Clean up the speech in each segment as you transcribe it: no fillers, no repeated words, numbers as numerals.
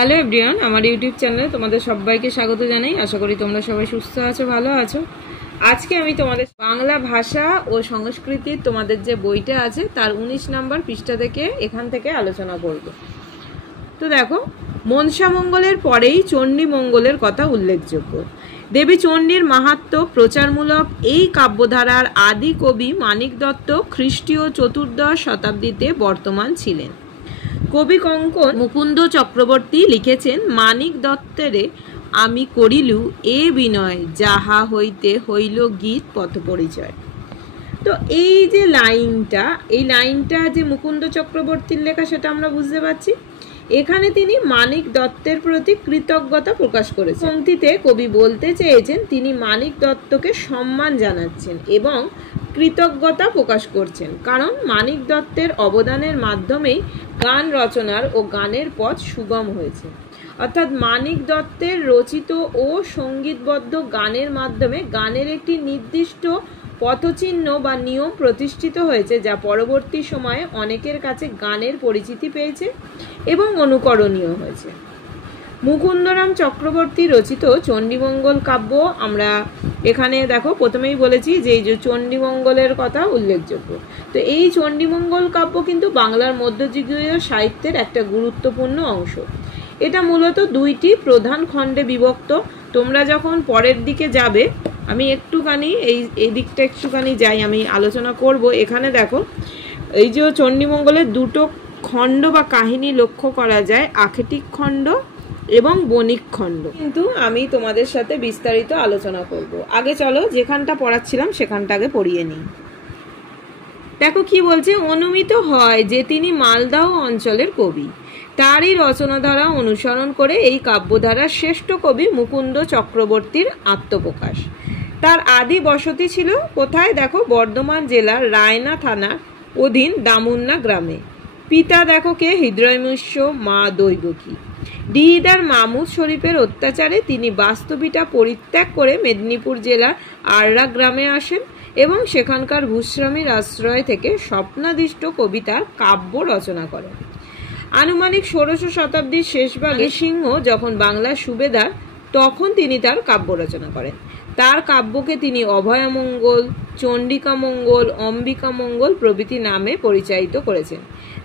Hello everyone, আমার YouTube চ্যানেলে তোমাদের সবাইকে স্বাগত জানাই। আশা করি তোমরা সবাই সুস্থ আছো, ভালো আছো। আজকে আমি তোমাদের বাংলা ভাষা ও সংস্কৃতির তোমাদের যে বইটা আছে তার 19 নম্বর পৃষ্ঠা থেকে এখান থেকে আলোচনা করব। তো দেখো, মনসা মঙ্গলের পরেই চণ্ডী মঙ্গলের কথা উল্লেখযোগ্য। দেবী চণ্ডীর মাহাত্ম্য প্রচারমূলক এই কাব্যধারার আদি কবি মানিক দত্ত খ্রিস্টীয় চতুর্দশ শতাব্দীতে বর্তমান ছিলেন। কবি কঙ্কন মুকুন্দ চক্রবর্তী লিখেছেন, মানিক দত্তেরে আমি করিলু এ বিনয়, যাহা হইতে হইল গীত পথ পরিচয়। তো এই যে লাইনটা যে মুকুন্দ চক্রবর্তীর লেখা, সেটা আমরা বুঝতে পারছি। এখানে তিনি মানিক দত্তের প্রতি কৃতজ্ঞতা প্রকাশ করেছেন। পংক্তিতে কবি বলতে চেয়েছেন তিনি মানিক দত্তকে সম্মান জানাচ্ছেন এবং কৃতজ্ঞতা প্রকাশ করছেন, কারণ মানিক দত্তের অবদানের মাধ্যমেই গান রচনার ও গানের পথ সুগম হয়েছে। অর্থাৎ মানিক দত্তের রচিত ও সঙ্গীতবদ্ধ গানের মাধ্যমে গানের একটি নির্দিষ্ট পথচিহ্ন বা নিয়ম প্রতিষ্ঠিত হয়েছে, যা পরবর্তী সময়ে অনেকের কাছে গানের পরিচিতি পেয়েছে এবং অনুকরণীয় হয়েছে। মুকুন্দরাম চক্রবর্তী রচিত চণ্ডীমঙ্গল কাব্য, আমরা এখানে দেখো প্রথমেই বলেছি যে এই যে চণ্ডীমঙ্গলের কথা উল্লেখযোগ্য। তো এই চণ্ডীমঙ্গল কাব্য কিন্তু বাংলার মধ্যযুগীয় সাহিত্যের একটা গুরুত্বপূর্ণ অংশ। এটা মূলত দুইটি প্রধান খণ্ডে বিভক্ত। তোমরা যখন পরের দিকে যাবে, আমি একটুখানি এই দিকটা একটুখানি যাই, আমি আলোচনা করব। এখানে দেখো, এই যে চণ্ডীমঙ্গলের দুটো খণ্ড বা কাহিনী লক্ষ্য করা যায়, আখেটিক খণ্ড এবং বণিক খণ্ড। কিন্তু আমি তোমাদের সাথে বিস্তারিত আলোচনা করব। আগে চলো যেখানটা পড়াচ্ছিলাম সেখানটা আগে পড়িয়ে নিই। দেখো কি বলছে, অনুমিত হয় যে তিনি মালদহ অঞ্চলের কবি। তারই রচনাধারা অনুসরণ করে এই কাব্যধারার শ্রেষ্ঠ কবি মুকুন্দ চক্রবর্তীর আত্মপ্রকাশ। তার আদি বসতি ছিল কোথায়? দেখো, বর্ধমান জেলার রায়না থানার অধীন দামুন্না গ্রামে। পিতা দেখো কে? হৃদয়মুষ্য, মা দৈবকী। ডিহিদার মাহমুদ শরীফের অত্যাচারে তিনি বাস্তবিটা পরিত্যাগ করে মেদিনীপুর জেলার আররা গ্রামে আসেন এবং সেখানকার ভূস্বামীর আশ্রয় থেকে স্বপ্নাদিষ্ট কবিতার কাব্য রচনা করেন। আনুমানিক 16শ শতাব্দীর শেষভাগে সিংহ যখন বাংলার সুবেদার, তখন তিনি তার কাব্য রচনা করেন। তার কাব্যকে তিনি অভয়মঙ্গল, চণ্ডিকামঙ্গল, অম্বিকামঙ্গল প্রভৃতি নামে পরিচালিত করেছেন।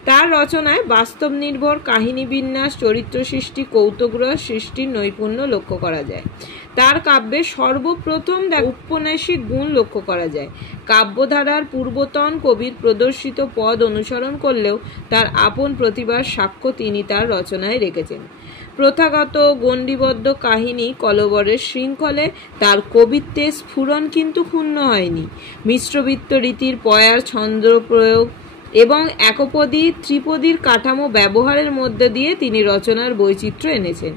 তার রচনায় বাস্তব নির্ভর কাহিনী বিন্যাস, চরিত্র সৃষ্টি, কৌতুকরস সৃষ্টির নৈপুণ্য লক্ষ্য করা যায়। তার কাব্যে সর্বপ্রথম ঔপন্যাসিক গুণ লক্ষ্য করা যায়। কাব্যধারার পূর্বতন কবির প্রদর্শিত পদ অনুসরণ করলেও তার আপন প্রতিভার সাক্ষ্য তিনি তার রচনায় রেখেছেন। প্রথাগত গণ্ডিবদ্ধ কাহিনী কলবরের শৃঙ্খলে তার কবিত্বের স্ফুরণ কিন্তু ক্ষুণ্ণ হয়নি। মিশ্রবৃত্ত রীতির পয়ার ছন্দ প্রয়োগ এবং একপদী ত্রিপদীর কাঠামো ব্যবহারের মধ্যে দিয়ে তিনি রচনার বৈচিত্র্য এনেছেন।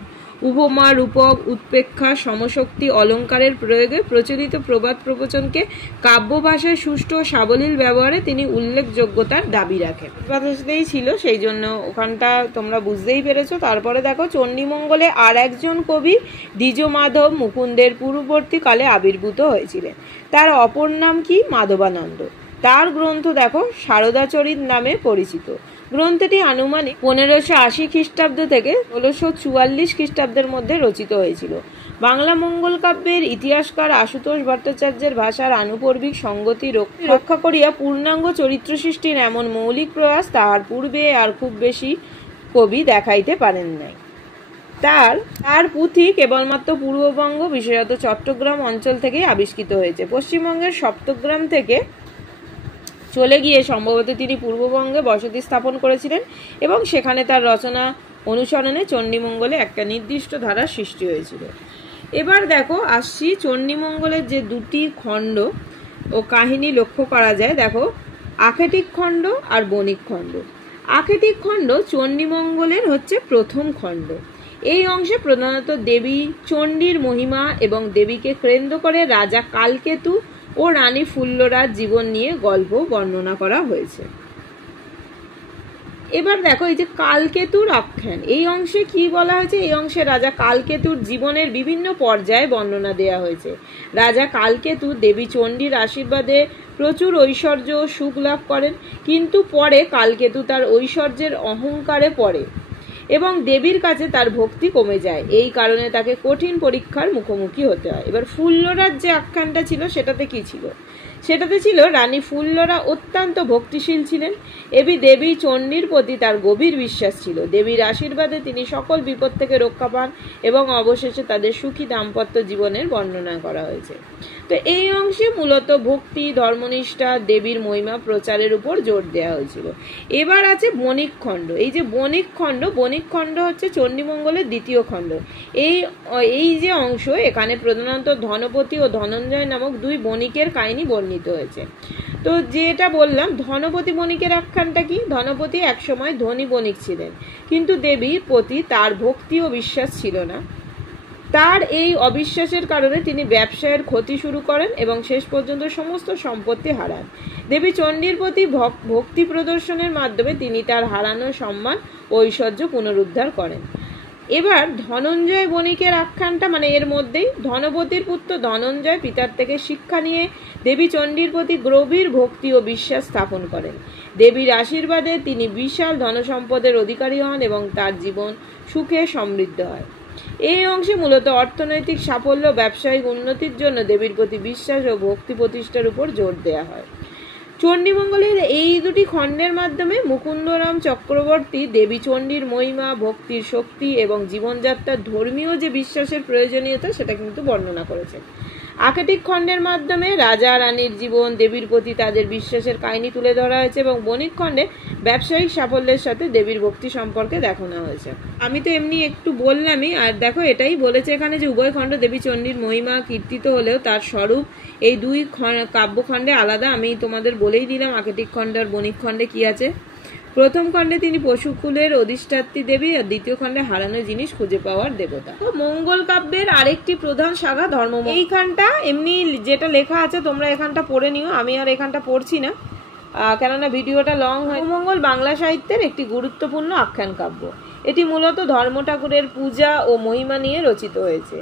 উপমা, রূপক, উৎপ্রেক্ষা, সমশক্তি অলঙ্কারের প্রয়োগে প্রচলিত প্রবাদ প্রবচনকে কাব্য ভাষায় সুষ্ঠু ও সাবলীল ব্যবহারে তিনি উল্লেখযোগ্যতার দাবি রাখেন। বাতাসতেই ছিল, সেই জন্য ওখানটা তোমরা বুঝতেই পেরেছো। তারপরে দেখো, চণ্ডীমঙ্গলে আর একজন কবি দ্বিজমাধব মুকুন্দের পূর্ববর্তীকালে আবির্ভূত হয়েছিলেন। তার অপর নাম কি? মাধবানন্দ। তার গ্রন্থ দেখো সারদাচরিত নামে পরিচিত। গ্রন্থটি আনুমানিক 1580 খ্রিস্টাব্দ থেকে 1644 খ্রিস্টাব্দের মধ্যে রচিত হয়েছিল। বাংলা মঙ্গল কাব্যের ইতিহাসকার আশুতোষ ভট্টাচার্যের ভাষার আনুপর্বিক সংগতি রক্ষা করিয়া পূর্ণাঙ্গ চরিত্র সৃষ্টির এমন মৌলিক প্রয়াস তাহার পূর্বে আর খুব বেশি কবি দেখাইতে পারেন নাই। তার পুঁথি কেবলমাত্র পূর্ববঙ্গ, বিশেষত চট্টগ্রাম অঞ্চল থেকেই আবিষ্কৃত হয়েছে। পশ্চিমবঙ্গের সপ্তগ্রাম থেকে চলে গিয়ে সম্ভবত তিনি পূর্ববঙ্গে বসতি স্থাপন করেছিলেন এবং সেখানে তার রচনা অনুসরণে চণ্ডীমঙ্গলে একটা নির্দিষ্ট ধারার সৃষ্টি হয়েছিল। এবার দেখো আসছি চণ্ডীমঙ্গলের যে দুটি খণ্ড ও কাহিনী লক্ষ্য করা যায়। দেখো, আখেটিক খণ্ড আর বণিক খণ্ড। আখেটিক খণ্ড চণ্ডীমঙ্গলের হচ্ছে প্রথম খণ্ড। এই অংশে প্রধানত দেবী চণ্ডীর মহিমা এবং দেবীকে কেন্দ্র করে রাজা কালকেতু ও রানী ফুল্লরার জীবন নিয়ে গল্প বর্ণনা করা হয়েছে। এবার দেখো, এই যে কালকেতুর আখ্যান, এই অংশে কি বলা হয়েছে? এই অংশে রাজা কালকেতুর জীবনের বিভিন্ন পর্যায়ে বর্ণনা দেওয়া হয়েছে। রাজা কালকেতু দেবী চণ্ডীর আশীর্বাদে প্রচুর ঐশ্বর্য ও সুখ লাভ করেন, কিন্তু পরে কালকেতু তার ঐশ্বর্যের অহংকারে পড়ে এবং দেবীর কাছে তার ভক্তি কমে যায়। এই কারণে তাকে কঠিন পরীক্ষার মুখোমুখি হতে হয়। এবার ফুল্লরার যে আখ্যানটা ছিল সেটাতে কি ছিল? সেটাতে ছিল রানী ফুল্লরা অত্যন্ত ভক্তিশীল ছিলেন। দেবী চণ্ডীর প্রতি তার গভীর বিশ্বাস ছিল। দেবীর আশীর্বাদে তিনি সকল বিপদ থেকে রক্ষা পান এবং অবশেষে তাদের সুখী দাম্পত্য জীবনের বর্ণনা করা হয়েছে। তো এই অংশে মূলত ভক্তি, ধর্মনিষ্ঠা, দেবীর মহিমা প্রচারের উপর জোর দেওয়া হয়েছিল। এবার আছে বণিক খণ্ড। এই যে বণিক খণ্ড হচ্ছে চণ্ডীমঙ্গলের দ্বিতীয় খণ্ড। এই যে অংশ, এখানে প্রধানত ধনপতি ও ধনঞ্জয় নামক দুই বণিকের কাহিনী বর্ণিত হয়েছে। তো যেটা বললাম, ধনপতি বণিকের আখ্যানটা কি? ধনপতি একসময় ধনী বণিক ছিলেন, কিন্তু দেবীর প্রতি তার ভক্তি ও বিশ্বাস ছিল না। তার এই অবিশ্বাসের কারণে তিনি ব্যবসায়ের ক্ষতি শুরু করেন এবং শেষ পর্যন্ত সমস্ত সম্পত্তি হারান। দেবী চণ্ডীর প্রতি ভক্তি প্রদর্শনের মাধ্যমে তিনি তার হারানো সম্মান ও ঐশ্বর্য পুনরুদ্ধার করেন। এবার ধনঞ্জয় বণিকের আখ্যানটা, মানে এর মধ্যেই ধনপতির পুত্র ধনঞ্জয় পিতার থেকে শিক্ষা নিয়ে দেবী চণ্ডীর প্রতি গভীর ভক্তি ও বিশ্বাস স্থাপন করেন। দেবীর আশীর্বাদে তিনি বিশাল ধনসম্পদের অধিকারী হন এবং তার জীবন সুখে সমৃদ্ধ হয়। এই অংশে মূলত অর্থনৈতিক সাফল্য, ব্যবসায়িক উন্নতির জন্য দেবীর প্রতি বিশ্বাস ও ভক্তি প্রতিষ্ঠার উপর জোর দেওয়া হয়। চণ্ডীমঙ্গলের এই দুটি খণ্ডের মাধ্যমে মুকুন্দরাম চক্রবর্তী দেবী চণ্ডীর মহিমা, ভক্তির শক্তি এবং জীবনযাত্রার ধর্মীয় যে বিশ্বাসের প্রয়োজনীয়তা সেটা কিন্তু বর্ণনা করেছেন। আকেটিক খণ্ডের মাধ্যমে রাজা রানীর জীবন, দেবীর প্রতি তাদের বিশ্বাসের কাহিনী তুলে ধরা হয়েছে এবং বণিক খণ্ডে ব্যবসায়িক সাফল্যের সাথে দেবীর ভক্তি সম্পর্কে দেখানো হয়েছে। আমি তো এমনি একটু বললামই, আর দেখো এটাই বলেছে এখানে যে উভয় খণ্ড দেবী চণ্ডীর মহিমা কীর্তিত হলেও তার স্বরূপ এই দুই কাব্যখণ্ডে আলাদা। আমি তোমাদের বলেই দিলাম আকেটিক খণ্ড আর বণিক খণ্ডে কি আছে। প্রথম খণ্ডে তিনি পশুকুলের অধিষ্ঠাত্রী দেবী, আর দ্বিতীয় খণ্ডে হারানো জিনিস খুঁজে পাওয়ার দেবতা। মঙ্গল কাব্যের আরেকটি প্রধান শাখা ধর্মমঙ্গল। এইখানটা এমনি যেটা লেখা আছে তোমরা এখানটা পড়ে নিও, আমি আর এখানটা পড়ছি না, কেননা ভিডিওটা লং হয়। মঙ্গল বাংলা সাহিত্যের একটি গুরুত্বপূর্ণ আখ্যান কাব্য। এটি মূলত ধর্ম ঠাকুরের পূজা ও মহিমা নিয়ে রচিত হয়েছে।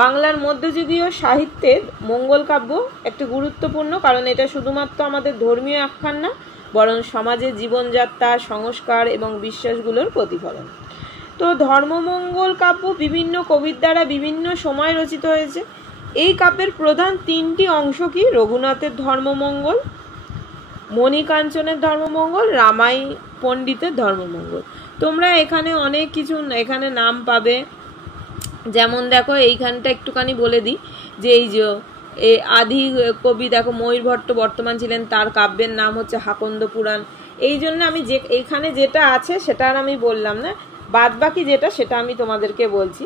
বাংলার মধ্যযুগীয় সাহিত্যের মঙ্গল কাব্য একটি গুরুত্বপূর্ণ, কারণ এটা শুধুমাত্র আমাদের ধর্মীয় আখ্যান না, বরং সমাজের জীবনযাত্রা, সংস্কার এবং বিশ্বাসগুলোর প্রতিফলন। তো ধর্মমঙ্গল কাব্য বিভিন্ন কবির দ্বারা বিভিন্ন সময় রচিত হয়েছে। এই কাব্যের প্রধান তিনটি অংশ কি? রঘুনাথের ধর্মমঙ্গল, মণিকাঞ্চনের ধর্মমঙ্গল, রামাই পণ্ডিতের ধর্মমঙ্গল। তোমরা এখানে অনেক কিছু এখানে নাম পাবে, যেমন দেখো এইখানটা একটুখানি বলে দিই যে এই যে আদি কবি দেখো ময়ূর ভট্ট বর্তমান ছিলেন, তার কাব্যের নাম হচ্ছে হাকন্দ পুরাণ। এই জন্য আমি যে এখানে যেটা আছে সেটা আর আমি বললাম না, বাদ বাকি যেটা সেটা আমি তোমাদেরকে বলছি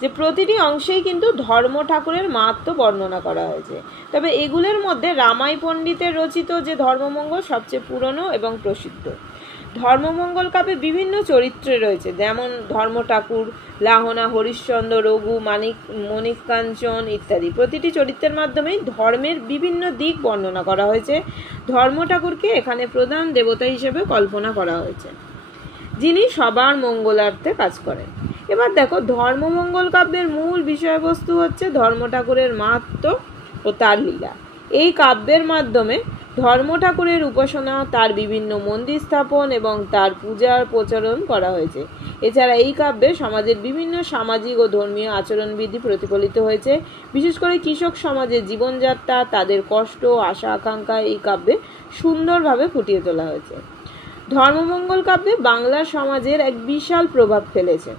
যে প্রতিটি অংশেই কিন্তু ধর্ম ঠাকুরের মাহাত্ম্য বর্ণনা করা হয়েছে। তবে এগুলোর মধ্যে রামাই পণ্ডিতের রচিত যে ধর্মমঙ্গল সবচেয়ে পুরনো এবং প্রসিদ্ধ। ধর্মমঙ্গল কাব্যে বিভিন্ন চরিত্রে রয়েছে, যেমন ধর্ম ঠাকুর, লাহনা, হরিশ্চন্দ্র, রঘু, মণিকাঞ্চন ইত্যাদি। প্রতিটি চরিত্রের মাধ্যমেই ধর্মের বিভিন্ন দিক বর্ণনা করা হয়েছে। ধর্ম ঠাকুরকে এখানে প্রধান দেবতা হিসেবে কল্পনা করা হয়েছে, যিনি সবার মঙ্গলার্থে কাজ করেন। এবার দেখো ধর্মমঙ্গল কাব্যের মূল বিষয়বস্তু হচ্ছে ধর্ম ঠাকুরের মাহাত্ম্য ও তার লীলা। এই কাব্যের মাধ্যমে ধর্ম ঠাকুরের উপাসনা, তার বিভিন্ন মন্দির স্থাপন এবং তার পূজার প্রচলন করা হয়েছে। এছাড়া এই কাব্যে সমাজের বিভিন্ন সামাজিক ও ধর্মীয় আচরণবিধি প্রতিফলিত হয়েছে। বিশেষ করে কৃষক সমাজের জীবনযাত্রা, তাদের কষ্ট, আশা আকাঙ্ক্ষা এই কাব্যে সুন্দরভাবে ফুটিয়ে তোলা হয়েছে। ধর্মমঙ্গল কাব্যে বাংলার সমাজের এক বিশাল প্রভাব ফেলেছে।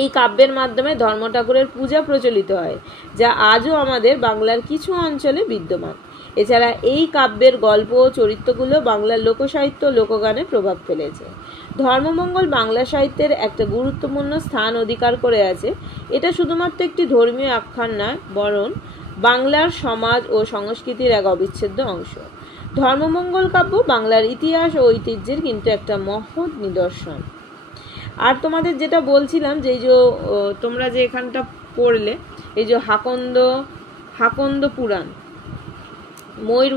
এই কাব্যের মাধ্যমে ধর্ম ঠাকুরের পূজা প্রচলিত হয়, যা আজও আমাদের বাংলার কিছু অঞ্চলে বিদ্যমান। এছাড়া এই কাব্যের গল্প ও চরিত্রগুলো বাংলার লোকসাহিত্য, লোকগানে প্রভাব ফেলেছে। ধর্মমঙ্গল বাংলা সাহিত্যের একটা গুরুত্বপূর্ণ স্থান অধিকার করে আছে। এটা শুধুমাত্র একটি ধর্মীয় আখ্যান নয়, বরং বাংলার সমাজ ও সংস্কৃতির এক অবিচ্ছেদ্য অংশ। ধর্মমঙ্গল কাব্য বাংলার ইতিহাস ও ঐতিহ্যের কিন্তু একটা মহৎ নিদর্শন। আর তোমাদের যেটা বলছিলাম যে এই যে তোমরা যে এখানটা পড়লে এই যে হাকন্দ পুরাণ, ময়ূর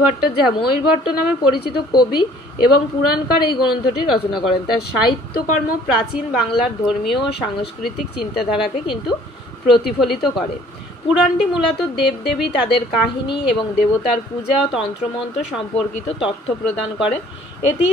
ভট্ট নামে পরিচিত কবি এবং পুরাণকার এই গ্রন্থটি রচনা করেন। তার সাহিত্যকর্ম প্রাচীন বাংলার ধর্মীয় ও সাংস্কৃতিক চিন্তাধারাকে কিন্তু প্রতিফলিত করে। পুরাণটি মূলত দেবদেবী, তাদের কাহিনী এবং দেবতার পূজা ও তন্ত্রমন্ত্র সম্পর্কিত তথ্য প্রদান করে। এতে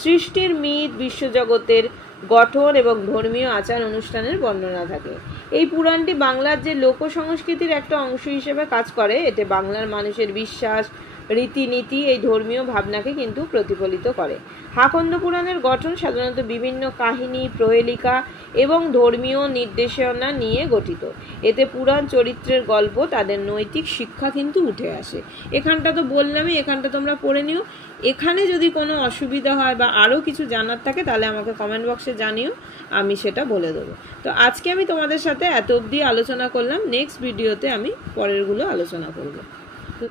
সৃষ্টির মিথ, বিশ্বজগতের গঠন এবং ধর্মীয় আচার অনুষ্ঠানের বর্ণনা থাকে। এই পুরাণটি বাংলার যে লোক সংস্কৃতির একটা অংশ হিসেবে কাজ করে। এতে বাংলার মানুষের বিশ্বাস, রীতিনীতি, এই ধর্মীয় ভাবনাকে কিন্তু প্রতিফলিত করে। হাকন্দ পুরাণের গঠন সাধারণত বিভিন্ন কাহিনী, প্রহেলিকা এবং ধর্মীয় নির্দেশনা নিয়ে গঠিত। এতে পুরাণ চরিত্রের গল্প, তাদের নৈতিক শিক্ষা কিন্তু উঠে আসে। এখানটা তো বললামই, এখানটা তোমরা পড়ে নিও। এখানে যদি কোনো অসুবিধা হয় বা আরও কিছু জানার থাকে তাহলে আমাকে কমেন্ট বক্সে জানিও, আমি সেটা বলে দেবো। তো আজকে আমি তোমাদের সাথে এত অবধি আলোচনা করলাম। নেক্সট ভিডিওতে আমি পরেরগুলো আলোচনা করবো।